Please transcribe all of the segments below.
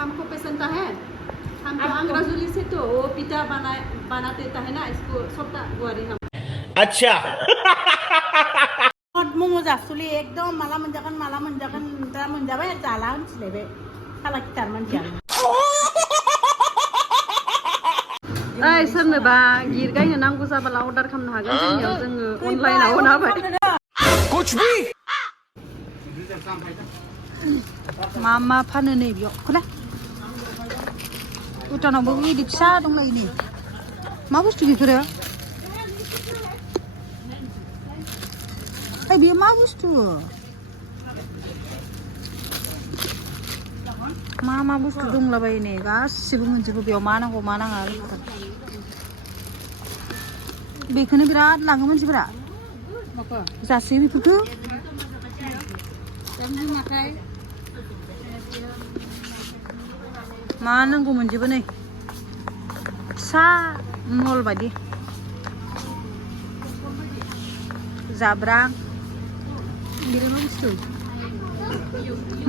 हमको पसंद है हमको अंग्रेजी से तो वो पिता बनाते है ना इसको सोता गुआरी हम अच्छा मोमो जासुली एकदम माला menjakan दा menjabai जाला होनसिलायबाय साला गिटार मानसिया ओइ सोरनोबा गिर गायनो नांगौ जाबाला अर्डार खालामनो हागोन जोंनियाव जोङो अनलाइनाव होनाबाय कुछ भी मा फानो नै बेयाव खोना भुटानावबो बिदि फिसा दंलायो नै मा बुस्थु बेफोरो ओइ बेयो मा बुस्थु मा बुस्थु दंलाबायो नै गासिबो मोनजोबो बेयाव मा नांगौ मा नाङा बेखौनो बिराद लाङो मानसिफोरा जासै बेफोरखौ मा नांगौ मोनजोबो नै फिसा मल बायदि जाब्रां बिराद बुस्थु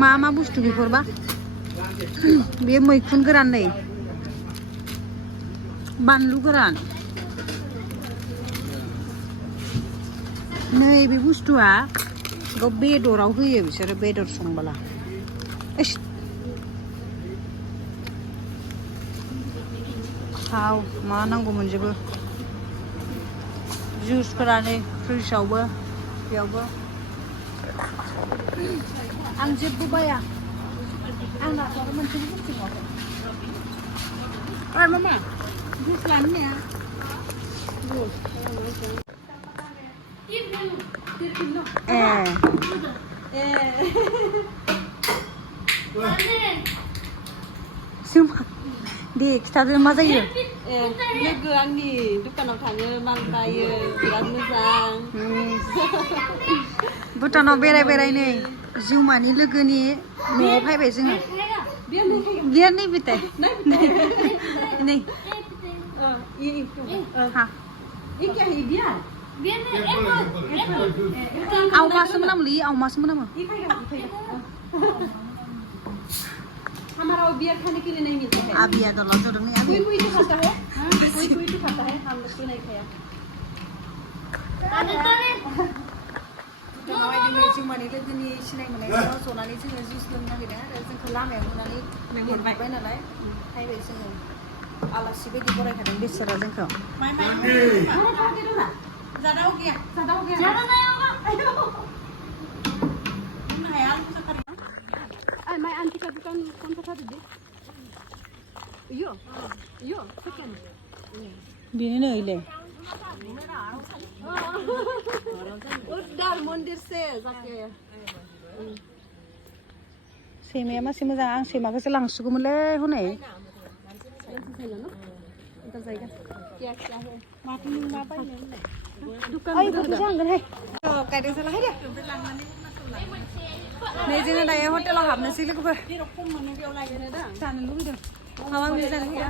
मा बुस्थु बेफोरबा बे मैखुन गोरान नै बानलु गोरान नै बे बुस्थुआ बेदराव होयो बिसोरो बेदर संबोला थाव मा नांगौ मोनजोबो जुसफोरा नै फ्रिजआवबो बेयावबो आं जेबो बाया आंना आरो मोनसेबो बुस्थु नङा मामा जुस लानो ने दे खिथादो मा जायो लोगो आंनि दुकानाव थाङो माल बायो बिराद मोजां भुटानाव बेराय नै जिउमानि लोगोनि न'आव फैबाय जोङो बियो नै बिथाय नै आवमासो मोनामोलै आवमासो मोनामो हमारा बियर खाने के लिए नहीं मिलता है अभी तो लॉन्च हो रही है कोई तो खाता है कोई तो खाता है हम लोग नहीं खाया जुमानि लोगोनि सिनाय मोननायाव जनानै जोङो जुस लोंनो नागिरदों आरो जोंखौ लामायाव नुनानै लिंहरबाय नालाय फैबाय जोङो आलासि बायदि बरायखादों बिसोरा जोंखौ जादाव गैया मैं आंटी का दुकान कौन सा था दीदी यो सेकंड बेनो नै ले उधर मंदिर से जाके सैमाया मासे मोजां आं सैमाखौसो लांसिगौमोनलै हनै क्या क्या है माथो नों मा बायनो दुकान बेखौसो आंगोनहाय गायदों जालाहाय दे नै जोङो दायो हटेलाव हाबनोसै लोगोफोर जानो लुबैदों माबा माबि जानो लुबैदों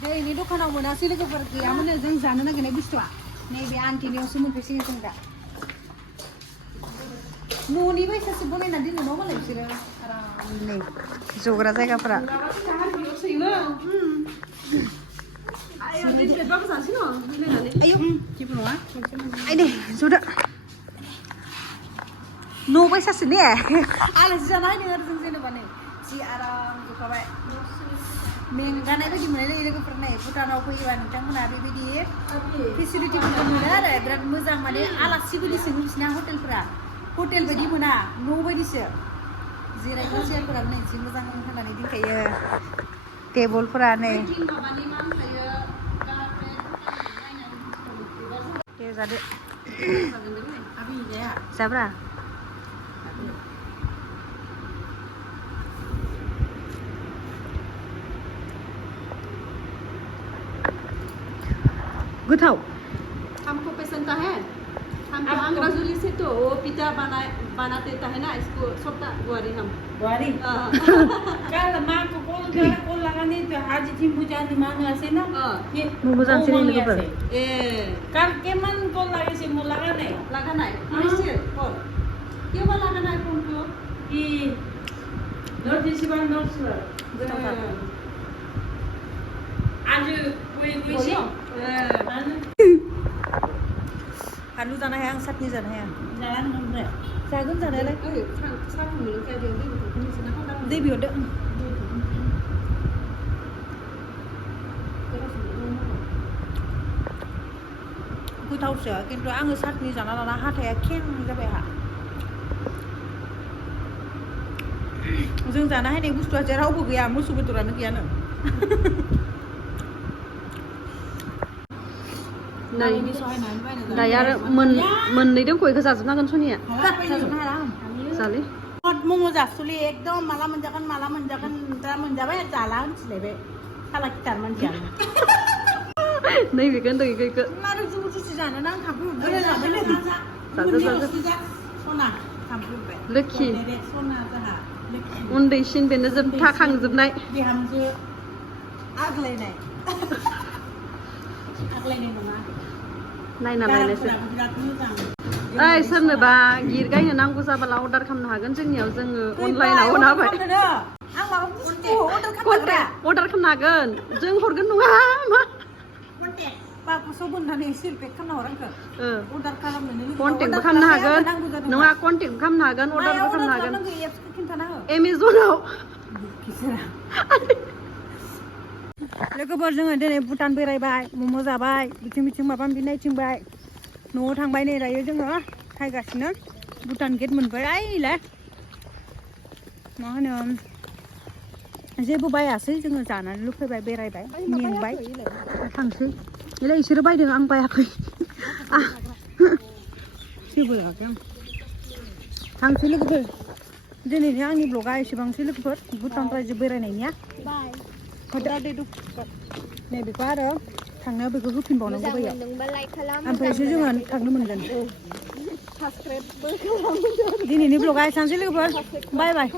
दिनैनि दखानाव मोनासै लोगोफोर गैयामोन जों जानो नागिरनाय बुस्थुआ नैबे आन्टिनियावसो मोनफैसिगोन जों दा न'नि बायसासो बनायना दोनो न' मालाय बिसोरो आरामनो जग्रा जायगाफोरा आयौ जेबो नङा आइ दे जदो न' बायसासो ने आलासि जाना होदों आरो जों जेनेबा नै जि आराम जखाबाय मेंगानाय बायदि मोननाय जायो लोगोफोर नै भुटानाव फैयोबा नोंथांमोना बेबायदि फेसिलिटिफोरखौ मोनो आरो बिराद मोजां माने आलासि बायदिसो बिसिना हटेलफोरा हटेल बायदि मोना न' बायदिसो जिरायग्रा चेयारफोरा नै जि मोजां होनानै दोनखायो टेबोलफोरा नै दे जादो जाब्रा गोथाव हमको पसंद है हमको अंग्रेजी से तो वो पिता बनाते है ना इसको सोता गुआरी हम Wari. Kalau mak kol langani tu haji timbu jadi mana sih na? Mubazan sini lepas. Kan keman kol lagi sih mulakan lagana ini sih kol. Yo 이 너티시방 너스. गोथावथार 아주 구이구이시. 나는 फानलु जानो हाया आं साटनि जानो हाया 나랑 뭔데? जागोन जानायालाय साहा फुदुंनाय दै गुदुंखौ मिथिना खालामो दै बिहरदो गोथावसो खिन्थु आङो साटनि जाना लाना हाथाया खें जाबाय आंहा जों जानो हायनाय बुस्थुआ जेरावबो गैया मोसौ बेदरानो गैयानो नै नायनि सहायनानै बायना जानो दायो आरो मोननै दंखौ इखौ जाजोबनांगोन सनिया जाजोबनो हाला आं जाले मम' जासुलि एकदम माला मोनजागोन दा मोनजाबाय जाला होनसिलायबाय साला गिटार मानसियानो नै बेखौ होनदों इखौ मारो जुबु जुसि जानो नां थांफै जाबाय सना थांफैबाय लोखि सना जाहा उन्दैसिन बेनो जोबथा खांजोबनाय बिहामजो आग्लायनाय नङा नायना लायनायसो बिराद मोजां ओइ सोरनोबा गिर गायनो नांगौ जाबाला अर्डार खालामनो हागोन जोंनियाव जोङो अनलाइनाव होना होबाय आं माबा बुस्थु अर्डार खालामनो हागोन जों हरगोन नङा मा बाकुसआव बोननानै एसे पेक खालामना हरांखो अर्डार खालामनो कन्टेक्टबो खालामनो हागोन नङा कन्टेक्टबो खालामनो हागोन अर्डारबो खालामनो हागोन एमाजनाव लोगोफोर जोङो दिनै भुटान बेरायबाय मम' जाबाय बिथिं माबा माबि नायथिंबाय न'आव थांबाय नै दायो जोङो थायगासिनो भुटान गेट मोनबाय आइलाय मा होनो जेबो बायासै जोङो जानानै लुफैबाय बेरायबाय मेंबाय थांसै बेलाय इसोरो बायदों आं बायाखै जेबो लायाखै आं थांसै लोगोफोर दिनैनि आंनि ब्लगा एसेबांसै लोगोफोर भुटान रायजो बेरायनायनिया नै बेखौ आरो थांनायाव बेखौ होफिनबावनांगौ बैयाव ओमफ्रायसो जोङो थांनो मोनगोन दिनैनि ब्लगा एसेबांसै लोगोफोर बाय बाय